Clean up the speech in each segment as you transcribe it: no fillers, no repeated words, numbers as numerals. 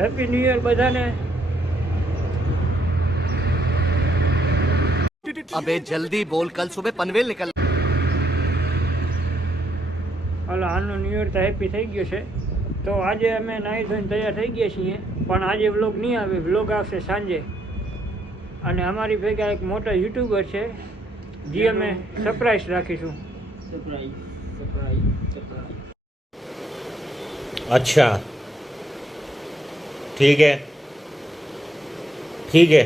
Happy new year બધાને. अबे जल्दी बोल कल सुबह पनवेल निकल. હાલો, આનો ન્યુ યર તો હેપી થઈ ગયો છે. તો આજે અમે નાહી ધોઈને તૈયાર થઈ ગયા છીએ, પણ આજે વ્લોગ નહીં આવે, વ્લોગ આવશે સાંજે. અને અમારી ભેગા એક મોટા યુટ્યુબર છે, જે અમે સરપ્રાઈઝ રાખીશું. अच्छा ठीक है ठीक है.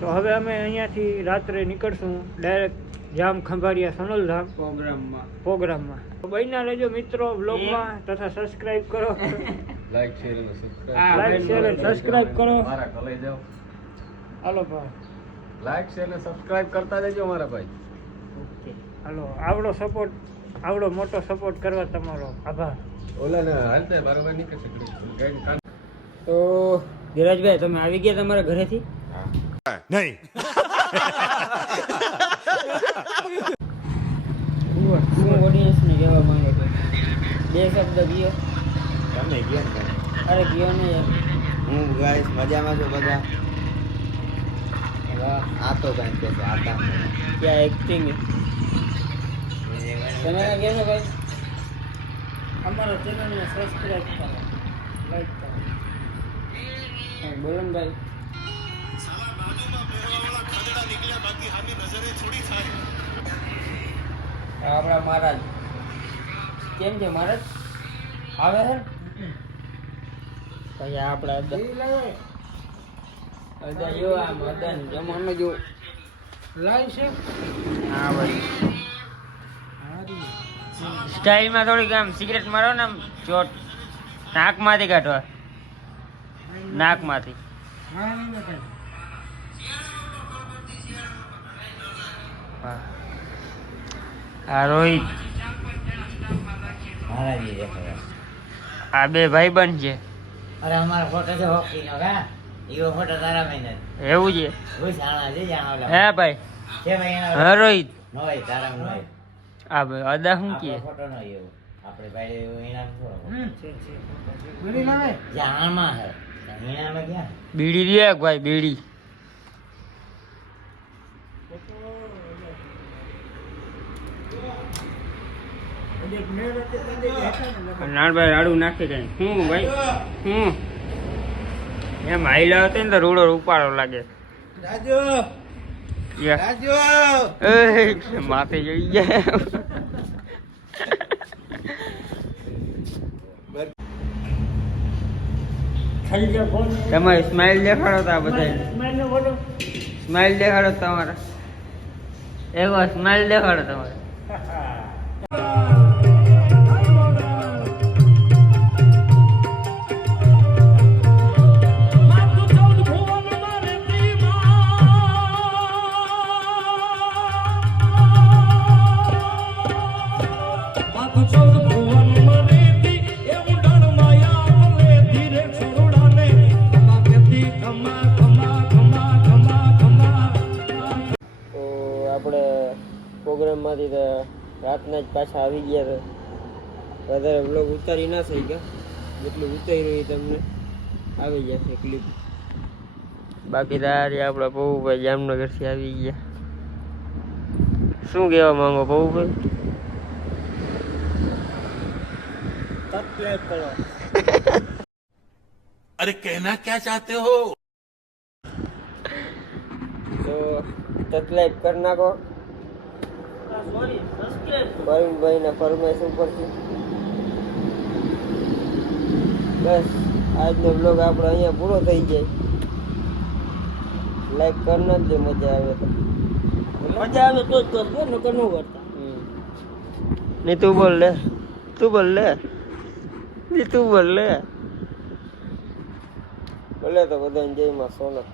તો હવે અમે અહીંયાથી રાત્રે નીકળશું ડાયરેક્ટ જામ ખંભાળિયા સોનલધામ પ્રોગ્રામમાં. તો બન્યા રહેજો મિત્રો વ્લોગમાં, તથા સબસ્ક્રાઇબ કરો. લાઈક શેર અને સબસ્ક્રાઇબ કરો. હાલો ભાઈ, લાઈક શેર અને સબસ્ક્રાઇબ કરતા રહેજો મારા ભાઈ. હાલો, આવડો મોટો સપોર્ટ કરવા તમારો આભાર. ઓલા ને હાલતા બરાબર નીકળશે. તો ધીરજભાઈ, તમે આવી ગયા તમારા ઘરેથી? नहीं શું ઓડિયન્સને કહેવા માંગો છો? બે શબ્દ કયો. તમે ગયા ને અરે કયો ને યાર. હું ગાઈસ મજામાં છું બધા. આ તો કાંઈ કે છે આતા ક્યાં એક્ટિંગ તમે ના કહો છો ભાઈ? અમારા ચેનલને સબસ્ક્રાઇબ કરો, લાઈક કરો. હા, બોલો ને ભાઈ. આપણા મહારાજ કેમ છે? મહારાજ આવે છે પછી આપણા અદા જો આ મદન જમવાનો જો લાઈવ છે. હા ભાઈ, સ્ટાઇલમાં થોડીક આમ સિગરેટ મારો ને આમ ચોટ નાકમાંથી કાઢવા, નાકમાંથી. હા રોહિત, મહારાજી દેખાય. આ બે ભાઈબંધ છે. અરે અમારો ફોટો છે હોકીનો કા ઈવો ફોટો તારા ભાઈ નથી. એવું છે? હું જાણા છે જાણા હે ભાઈ? છે ભાઈ એનો હા રોહિત, નોય તારા નોય આ ભાઈ અદા શું કહે? ફોટો નો એવો આપણે ભાઈ એના થોડો જાણમાં હે એનામાં ક્યાં બીડી દે ભાઈ, બીડી. નાનભાઈ રાડું નાખી કઈ શું ભાઈ? શું એમ હાઈલા હતો ને તો રૂડો ઉપાડો લાગે. માથે જોઈ ગયા. તમારી સ્માઈલ દેખાડો તા બધા, સ્માઈલ દેખાડો તમારે, એવો સ્માઈલ દેખાડો તમારે. આપણે પ્રોગ્રામમાંથી તો રાતના જ પાછા આવી ગયા હતા. વધારે વ્લોગ ઉતારી ના થઈ ગયા, જેટલું ઉતાર્યું એ તમને આવી જશે ક્લિપ. બાકી તારી આપણા પૌભાઈ જામનગરથી આવી ગયા. શું કહેવા માંગો પૌભાઈ? अरे कहना क्या चाहते हो? તો સબસ્ક્રાઇબ કરી નાખો ભાઈના ફરમાઈશ ઉપરથી. બસ આજનો બ્લોગ આપણો અહીંયા પૂરો થઈ જાય. લાઈક કરી નાખજો, મજા આવે તો. મજા આવે તો જ કરજો, નકર ન કરતા. નહીં તું બોલ લે, તું બોલ લે, તું બોલ લે. બોલે તો બધાને જય માં સોના.